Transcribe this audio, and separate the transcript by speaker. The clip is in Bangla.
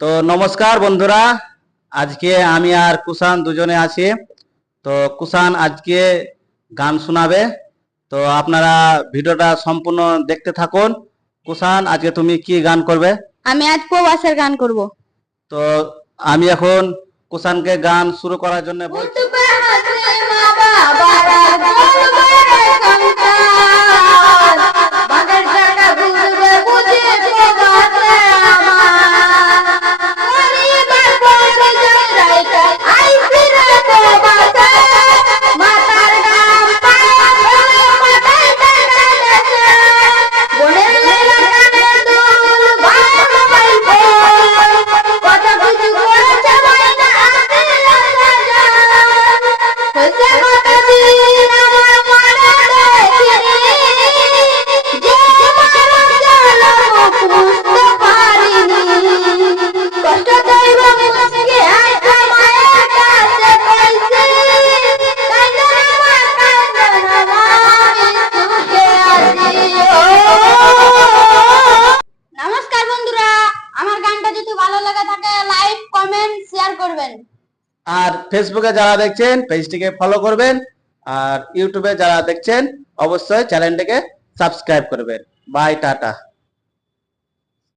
Speaker 1: তো নমস্কার বন্ধুরা আজকে আমি আর কুষাণ দুজনে আছি। তো কুষাণ আজকে গান শোনাবে। তো আপনারা ভিডিওটা সম্পূর্ণ দেখতে থাকুন। কুষাণ আজকে তুমি কি গান করবে?
Speaker 2: আমি আজ প্রবাসের গান করব।
Speaker 1: তো আমি এখন কুষাণকে গান শুরু করার জন্য বলছি।
Speaker 2: যদি ভালো লাগে থাকে লাইক কমেন্ট শেয়ার করবেন।
Speaker 1: আর ফেসবুকে যারা দেখছেন পেজটিকে ফলো করবেন। আর ইউটিউবে যারা দেখছেন, অবশ্যই চ্যানেলটিকে সাবস্ক্রাইব করবেন। Bye tata.